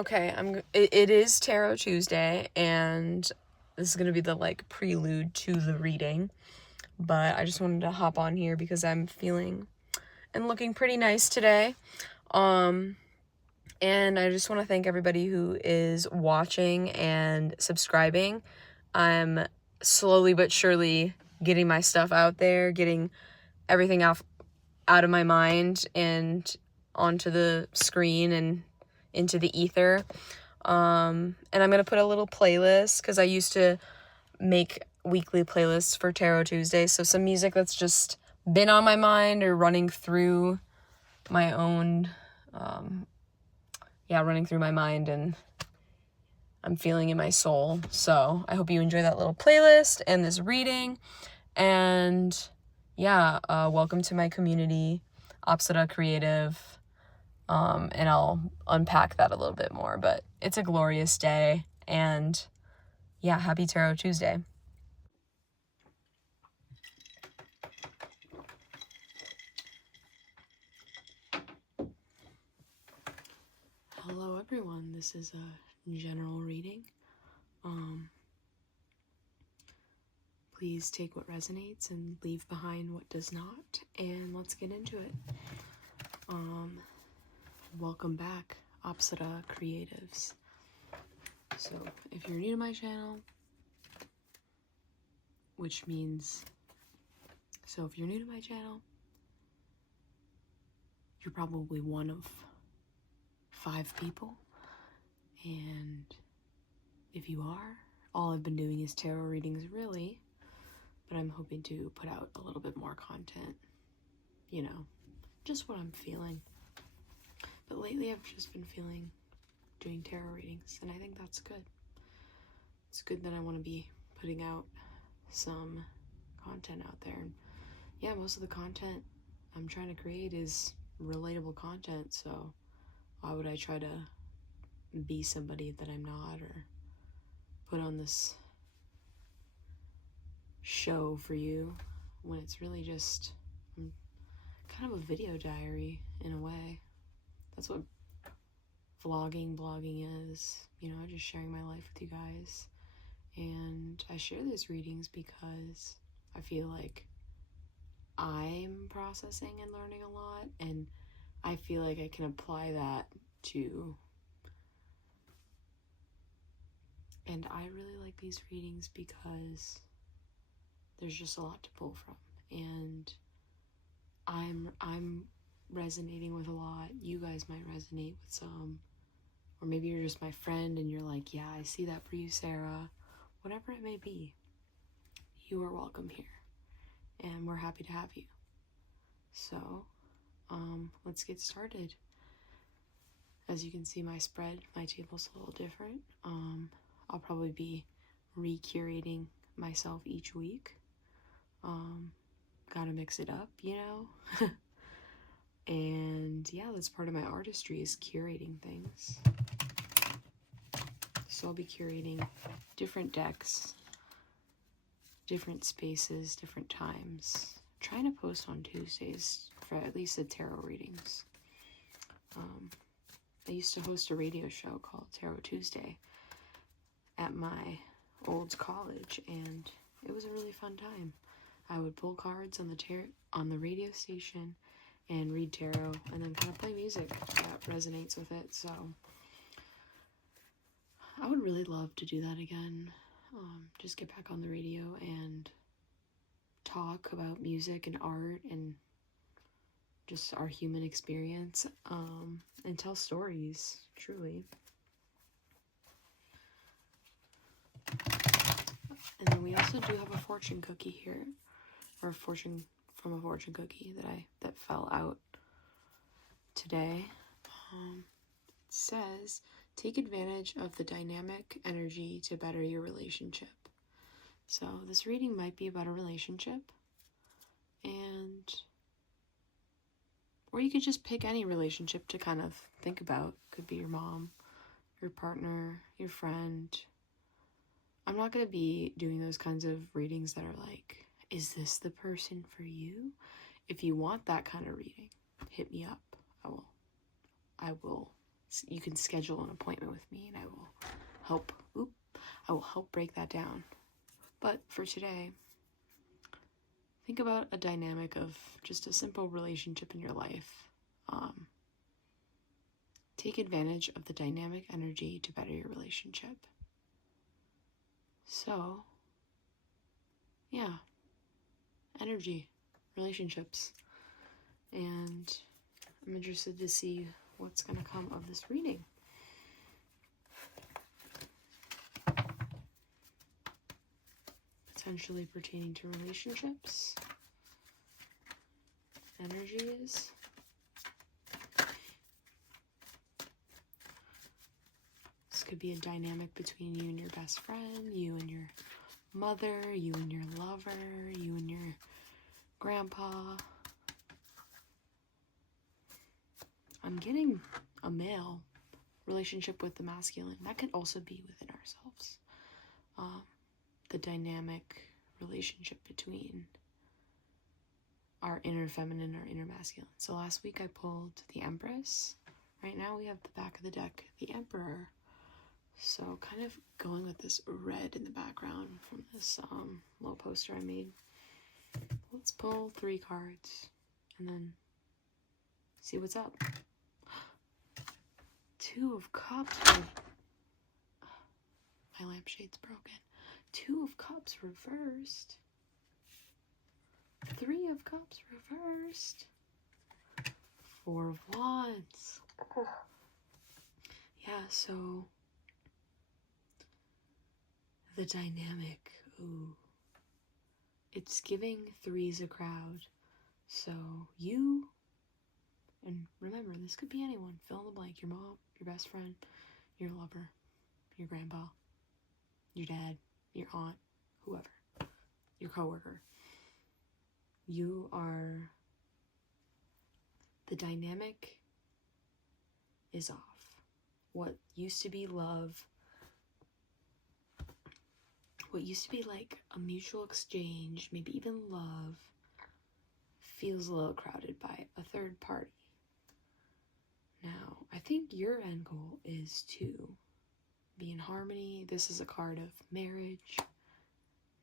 Okay, it is Tarot Tuesday, and this is gonna be the like prelude to the reading. But I just wanted to hop on here because I'm feeling and looking pretty nice today. And I just want to thank everybody who is watching and subscribing. I'm slowly but surely getting my stuff out there, getting everything out of my mind and onto the screen and into the ether. And I'm gonna put a little playlist because I used to make weekly playlists for Tarot Tuesday. So some music that's just been on my mind or running through my own, running through my mind and I'm feeling in my soul. So I hope you enjoy that little playlist and this reading. And welcome to my community, Apsara Creative. And I'll unpack that a little bit more, but it's a glorious day, and happy Tarot Tuesday. Hello everyone, this is a general reading. Please take what resonates and leave behind what does not, and let's get into it. Welcome back, Apsara Creatives. So, if you're new to my channel, if you're new to my channel, you're probably one of 5 people, and if you are, all I've been doing is tarot readings really, but I'm hoping to put out a little bit more content, just what I'm feeling. But lately I've just been feeling doing tarot readings, and I think that's good. It's good that I want to be putting out some content out there. And most of the content I'm trying to create is relatable content, so why would I try to be somebody that I'm not, or put on this show for you when it's really just kind of a video diary in a way. That's what blogging is, just sharing my life with you guys. And I share these readings because I feel like I'm processing and learning a lot, and I feel like I can apply that to, and I really like these readings because there's just a lot to pull from, and I'm resonating with a lot. You guys might resonate with some, or maybe you're just my friend and you're like, yeah, I see that for you, Sarah. Whatever it may be, you are welcome here, and we're happy to have you. So let's get started. As you can see, my table's a little different. I'll probably be re-curating myself each week. Gotta mix it up, And that's part of my artistry, is curating things. So I'll be curating different decks, different spaces, different times. I'm trying to post on Tuesdays for at least the tarot readings. I used to host a radio show called Tarot Tuesday at my old college, and it was a really fun time. I would pull cards on the radio station and read tarot, and then kind of play music that resonates with it. So I would really love to do that again. Just get back on the radio and talk about music and art and just our human experience, and tell stories, truly. And then we also do have a fortune cookie here, or a fortune cookie that fell out today. It says, take advantage of the dynamic energy to better your relationship. So this reading might be about a relationship, or you could just pick any relationship to kind of think about. Could be your mom, your partner, your friend. I'm not going to be doing those kinds of readings that are like, is this the person for you? If you want that kind of reading, hit me up. I will you can schedule an appointment with me and I will help break that down. But for today, think about a dynamic of just a simple relationship in your life. Take advantage of the dynamic energy to better your relationship. So, yeah, energy, relationships. And I'm interested to see what's going to come of this reading. Potentially pertaining to relationships, energies. This could be a dynamic between you and your best friend, you and your mother, you and your lover, you and your grandpa. I'm getting a male relationship with the masculine. That could also be within ourselves. The dynamic relationship between our inner feminine, our inner masculine. So last week I pulled the Empress. Right now we have the back of the deck, the Emperor. So kind of going with this red in the background from this little poster I made. Let's pull 3 cards and then see what's up. 2 of Cups. My lampshade's broken. 2 of Cups reversed. 3 of Cups reversed. 4 of Wands. Yeah, so the dynamic, it's giving 3s a crowd. So you, and remember, this could be anyone, fill in the blank, your mom, your best friend, your lover, your grandpa, your dad, your aunt, whoever, your coworker. You are, the dynamic is off. What used to be love, what used to be like a mutual exchange, maybe even love, feels a little crowded by a third party. Now, I think your end goal is to be in harmony. This is a card of marriage.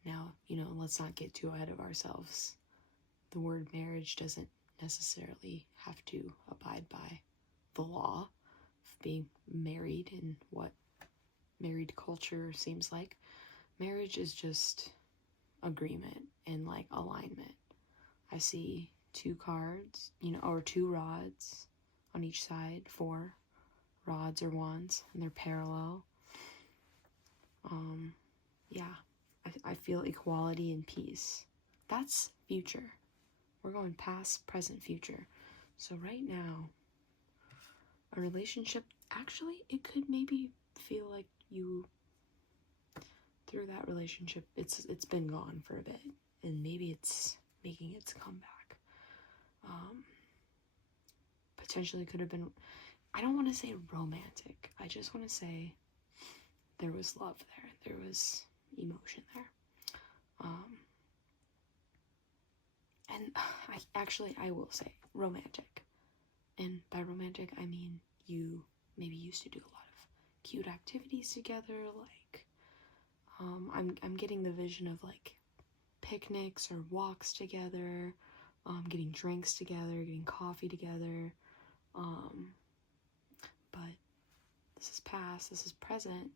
Now, let's not get too ahead of ourselves. The word marriage doesn't necessarily have to abide by the law of being married and what married culture seems like. Marriage is just agreement and like alignment. I see 2 cards, or 2 rods on each side, 4 rods or wands, and they're parallel. Yeah, I feel equality and peace. That's future. We're going past, present, future. So right now, a relationship, actually, it could maybe feel like you, through that relationship, it's been gone for a bit, and maybe it's making its comeback. Potentially could have been, I don't want to say romantic, I just want to say there was love there, there was emotion there. And I will say romantic. And by romantic, I mean you maybe used to do a lot of cute activities together, like, I'm getting the vision of like picnics or walks together, getting drinks together, getting coffee together. But this is past, this is present,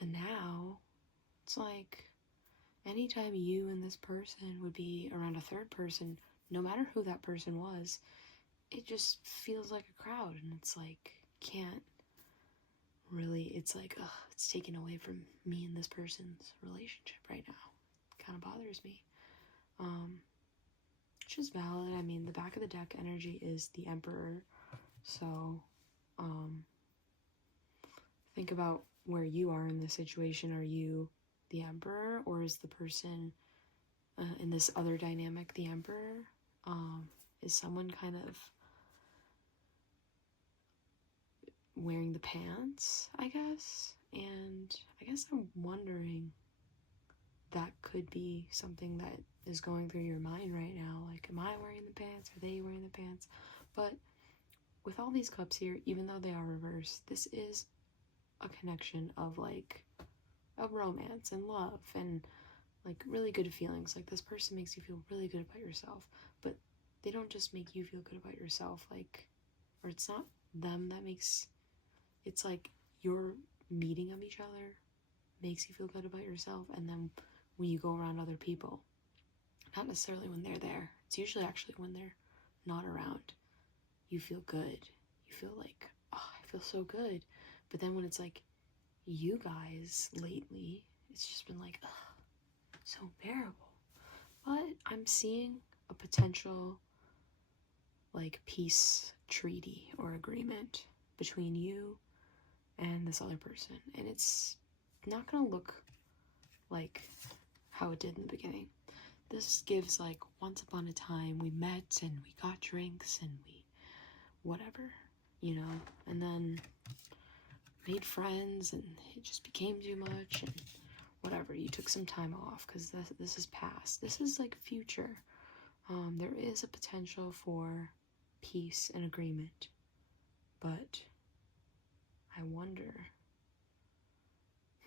and now it's like anytime you and this person would be around a third person, no matter who that person was, it just feels like a crowd, and it's like, can't really, it's like, it's taken away from me and this person's relationship right now. It kind of bothers me. Which is valid. I mean, the back of the deck energy is the Emperor, so think about where you are in this situation. Are you the Emperor, or is the person in this other dynamic the Emperor? Is someone kind of wearing the pants, I guess? And I guess I'm wondering, that could be something that is going through your mind right now. Like, am I wearing the pants? Are they wearing the pants? But with all these cups here, even though they are reversed, this is a connection of like a romance and love and like really good feelings. Like this person makes you feel really good about yourself, but they don't just make you feel good about yourself, like, or it's not them that makes, it's like your meeting of each other makes you feel good about yourself, and then when you go around other people, not necessarily when they're there, it's usually actually when they're not around, you feel good. You feel like, oh, I feel so good. But then when it's like you guys lately, it's just been like, ugh, so bearable. But I'm seeing a potential like peace treaty or agreement between you and this other person, and it's not gonna look like how it did in the beginning. This gives like once upon a time we met and we got drinks and we whatever, you know, and then made friends and it just became too much and whatever. You took some time off because this is past. This is like future. There is a potential for peace and agreement, but I wonder,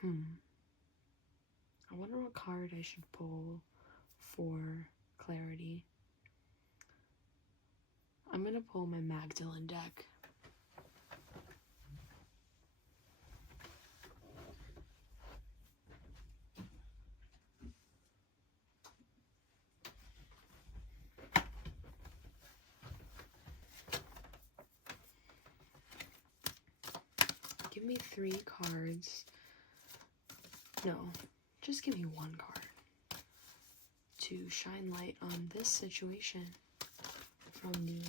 I wonder what card I should pull for clarity. I'm gonna pull my Magdalene deck. Give me 3 cards. No, just give me 1 card to shine light on this situation from the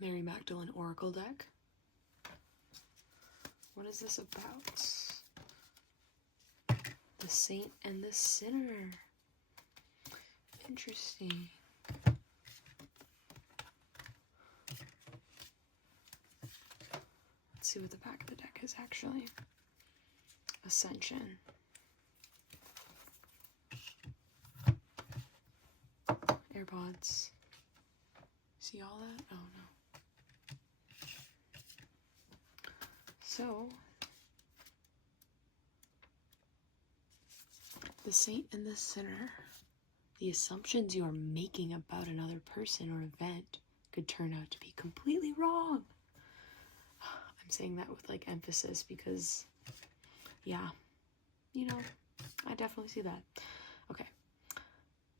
Mary Magdalene Oracle deck. What is this about? The Saint and the Sinner. Interesting. Let's see what the back of the deck is actually. Ascension. AirPods. See all that? Oh no. So, the Saint and the Sinner. The assumptions you are making about another person or event could turn out to be completely wrong. I'm saying that with like emphasis because, yeah, you know, I definitely see that. Okay.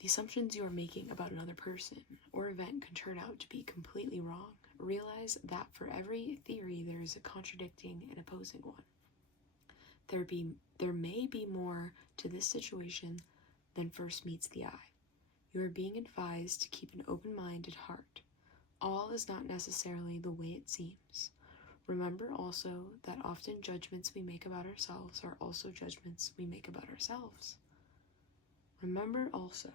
The assumptions you are making about another person or event can turn out to be completely wrong. Realize that for every theory, there is a contradicting and opposing one. There may be more to this situation than first meets the eye. You are being advised to keep an open-minded heart. All is not necessarily the way it seems. Remember also that often judgments we make about ourselves are also judgments we make about ourselves. Remember also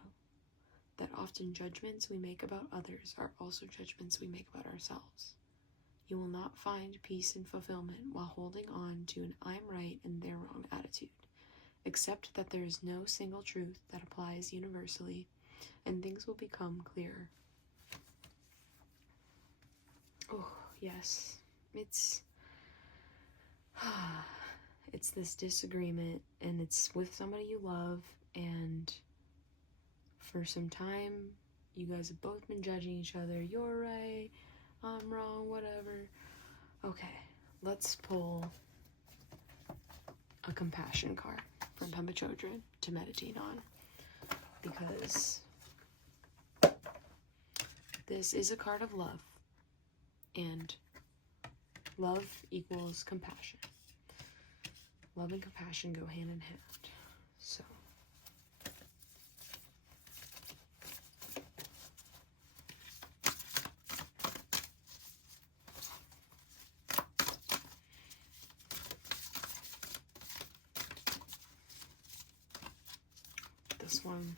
that often judgments we make about others are also judgments we make about ourselves. You will not find peace and fulfillment while holding on to an I'm right and they're wrong attitude. Accept that there is no single truth that applies universally, and things will become clearer. Oh, yes. It's this disagreement, and it's with somebody you love, and for some time, you guys have both been judging each other. You're right, I'm wrong, whatever. Okay, let's pull a compassion card from Pemba Chodron to meditate on, because this is a card of love, and love equals compassion. Love and compassion go hand in hand. So, this one,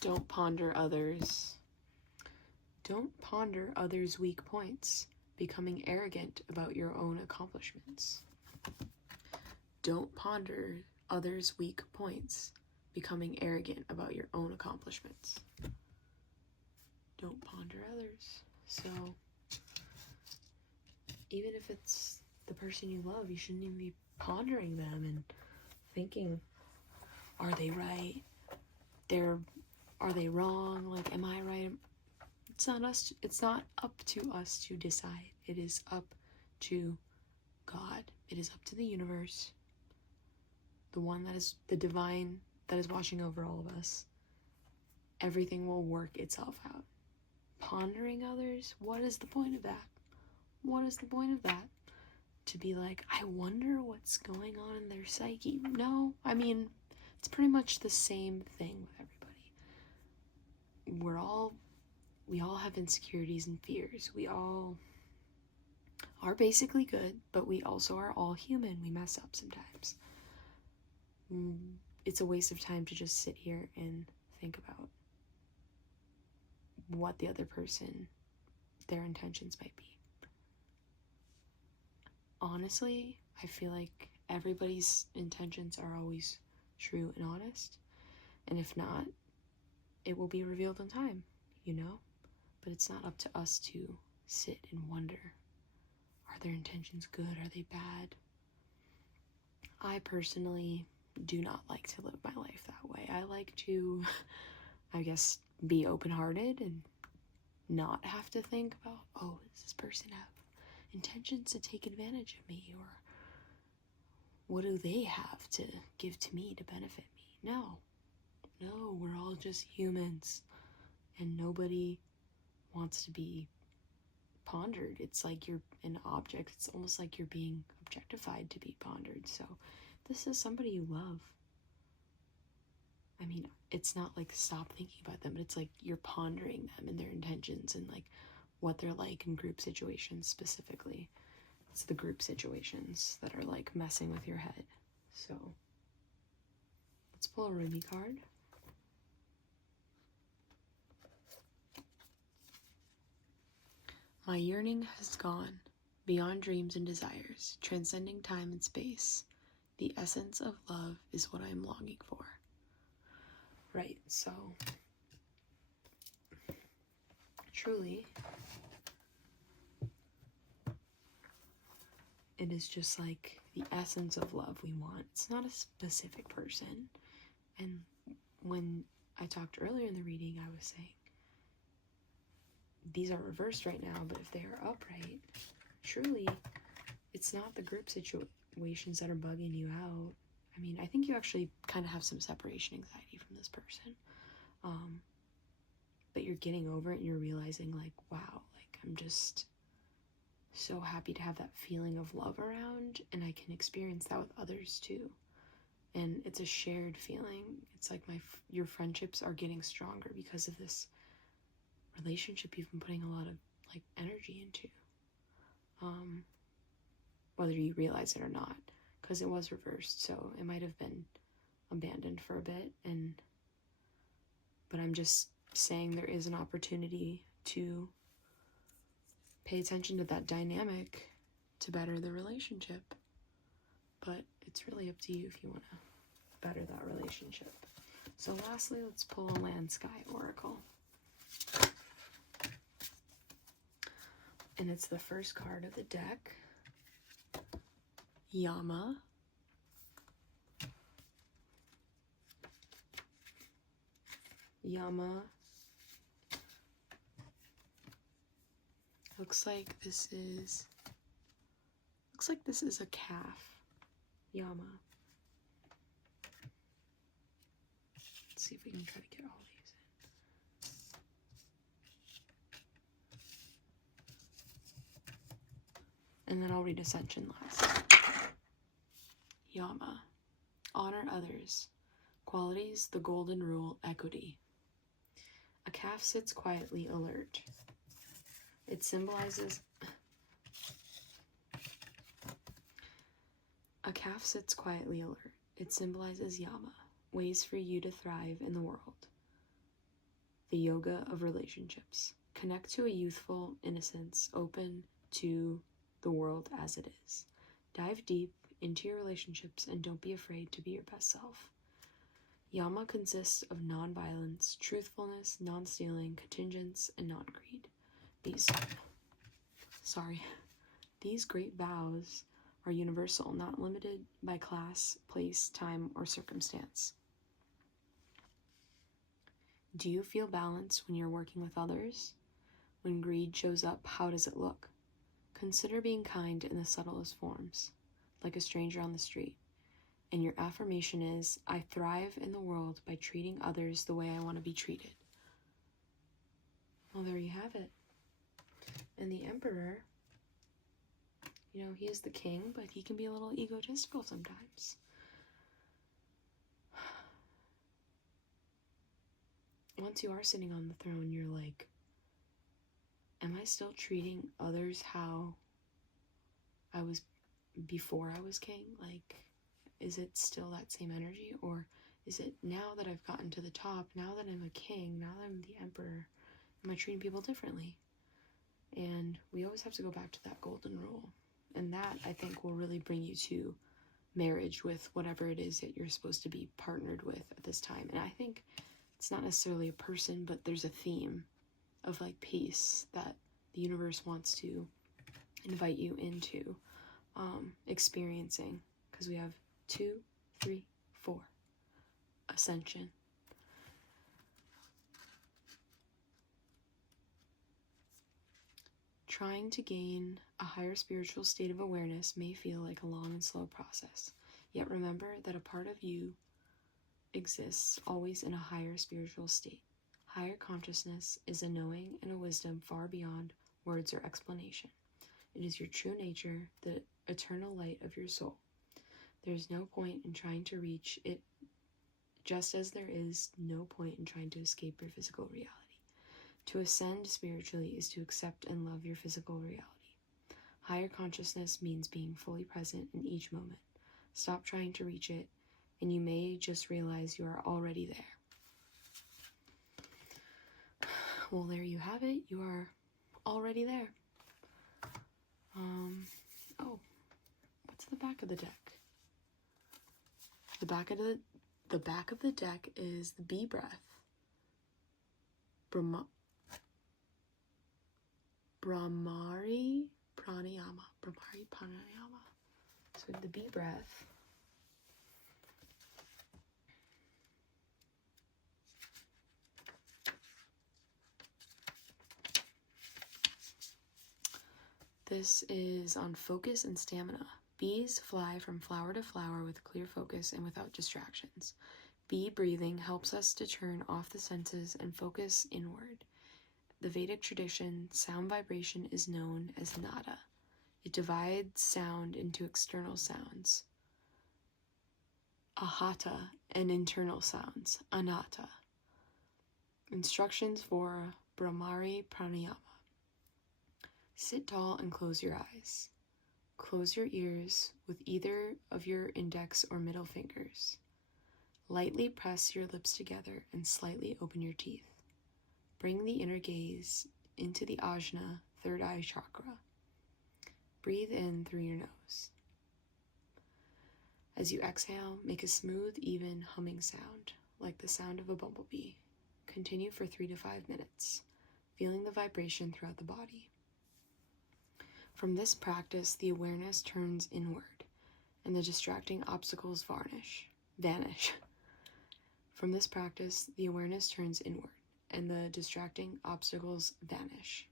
don't ponder others. Don't ponder others' weak points, becoming arrogant about your own accomplishments. Don't ponder others' weak points, becoming arrogant about your own accomplishments. don't ponder others. So even if it's the person you love, you shouldn't even be pondering them and thinking, are they right? Are they wrong? Like, am I right? It's not up to us to decide. It is up to God. It is up to the universe, the one that is the divine, that is watching over all of us. Everything will work itself out. Pondering others, what is the point of that? What is the point of that? To be like, I wonder what's going on in their psyche. No, I mean, it's pretty much the same thing with everybody. We all have insecurities and fears. We all are basically good, but we also are all human. We mess up sometimes. It's a waste of time to just sit here and think about what the other person, their intentions might be. Honestly, I feel like everybody's intentions are always true and honest. And if not, it will be revealed in time, But it's not up to us to sit and wonder, are their intentions good? Are they bad? I personally do not like to live my life that way. I like to, I guess, be open-hearted and not have to think about, oh, does this person have intentions to take advantage of me, or what do they have to give to me to benefit me? No, we're all just humans, and nobody wants to be pondered. It's like you're an object. It's almost like you're being objectified to be pondered. So this is somebody you love. I mean, it's not like stop thinking about them, but it's like you're pondering them and their intentions and like what they're like in group situations specifically. It's the group situations that are like messing with your head. So let's pull a Ruby card. My yearning has gone beyond dreams and desires, transcending time and space. The essence of love is what I am longing for. Right, so truly, it is just like the essence of love we want. It's not a specific person. And when I talked earlier in the reading, I was saying, these are reversed right now, but if they are upright, truly, it's not the group situations that are bugging you out. I mean, I think you actually kind of have some separation anxiety from this person. But you're getting over it and you're realizing like, wow, like I'm just so happy to have that feeling of love around, and I can experience that with others too. And it's a shared feeling. It's like your friendships are getting stronger because of this relationship you've been putting a lot of like energy into. Whether you realize it or not, because it was reversed, so it might have been abandoned for a bit. But I'm just saying there is an opportunity to pay attention to that dynamic to better the relationship. But it's really up to you if you want to better that relationship. So lastly, let's pull a Land Sky Oracle. And it's the first card of the deck. Yama. Yama. Looks like this is a calf. Yama. Let's see if we can try to get all these in. And then I'll read Ascension last. Yama. Honor others. Qualities, the golden rule, equity. A calf sits quietly alert. It symbolizes... A calf sits quietly alert. It symbolizes Yama, ways for you to thrive in the world. The yoga of relationships. Connect to a youthful innocence, open to the world as it is. Dive deep into your relationships and don't be afraid to be your best self. Yama consists of non-violence, truthfulness, non-stealing, contingence, and non-greed. These great vows are universal, not limited by class, place, time, or circumstance. Do you feel balanced when you're working with others? When greed shows up, how does it look? Consider being kind in the subtlest forms, like a stranger on the street. And your affirmation is, I thrive in the world by treating others the way I want to be treated. Well, there you have it. And the Emperor, he is the king, but he can be a little egotistical sometimes. Once you are sitting on the throne, you're like, am I still treating others how I was before I was king? Like, is it still that same energy? Or is it now that I've gotten to the top, now that I'm a king, now that I'm the emperor, am I treating people differently? And we always have to go back to that golden rule. And that, I think, will really bring you to marriage with whatever it is that you're supposed to be partnered with at this time. And I think it's not necessarily a person, but there's a theme of like peace that the universe wants to invite you into experiencing. Because we have 2, 3, 4. Ascension. Trying to gain a higher spiritual state of awareness may feel like a long and slow process. Yet remember that a part of you exists always in a higher spiritual state. Higher consciousness is a knowing and a wisdom far beyond words or explanation. It is your true nature, the eternal light of your soul. There is no point in trying to reach it, just as there is no point in trying to escape your physical reality. To ascend spiritually is to accept and love your physical reality. Higher consciousness means being fully present in each moment. Stop trying to reach it, and you may just realize you are already there. Well, there you have it. You are already there. What's the back of the deck? The back of the deck is the bee breath. Brahmari pranayama. So the bee breath. This is on focus and stamina. Bees fly from flower to flower with clear focus and without distractions. Bee breathing helps us to turn off the senses and focus inward. The Vedic tradition, sound vibration is known as nada. It divides sound into external sounds, ahata, and internal sounds, anatta. Instructions for Brahmari pranayama. Sit tall and close your eyes. Close your ears with either of your index or middle fingers. Lightly press your lips together and slightly open your teeth. Bring the inner gaze into the ajna, third eye chakra. Breathe in through your nose. As you exhale, make a smooth, even humming sound, like the sound of a bumblebee. Continue for 3 to 5 minutes, feeling the vibration throughout the body. From this practice, the awareness turns inward, and the distracting obstacles vanish. From this practice, the awareness turns inward, and the distracting obstacles vanish.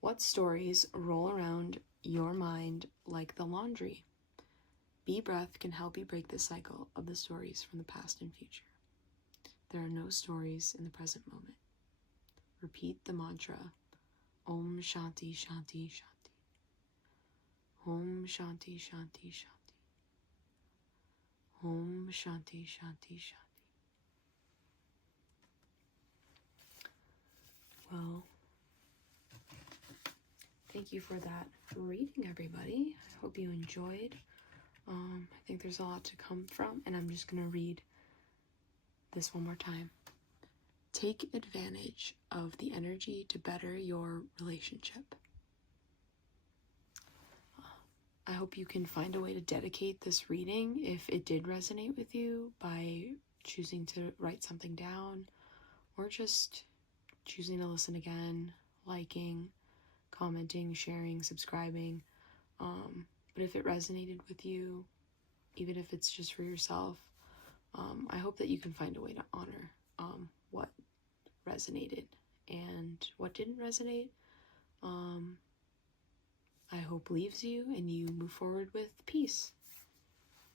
What stories roll around your mind like the laundry? Bee breath can help you break the cycle of the stories from the past and future. There are no stories in the present moment. Repeat the mantra, Om Shanti Shanti Shanti. Om Shanti Shanti Shanti. Om Shanti Shanti Shanti. Well, thank you for that reading, everybody. I hope you enjoyed. I think there's a lot to come from, and I'm just going to read this one more time. Take advantage of the energy to better your relationship. I hope you can find a way to dedicate this reading, if it did resonate with you, by choosing to write something down, or just choosing to listen again, liking, commenting, sharing, subscribing. But if it resonated with you, even if it's just for yourself, I hope that you can find a way to honor what resonated and what didn't resonate. I hope leaves you and you move forward with peace.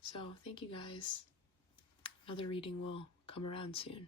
So thank you guys. Another reading will come around soon.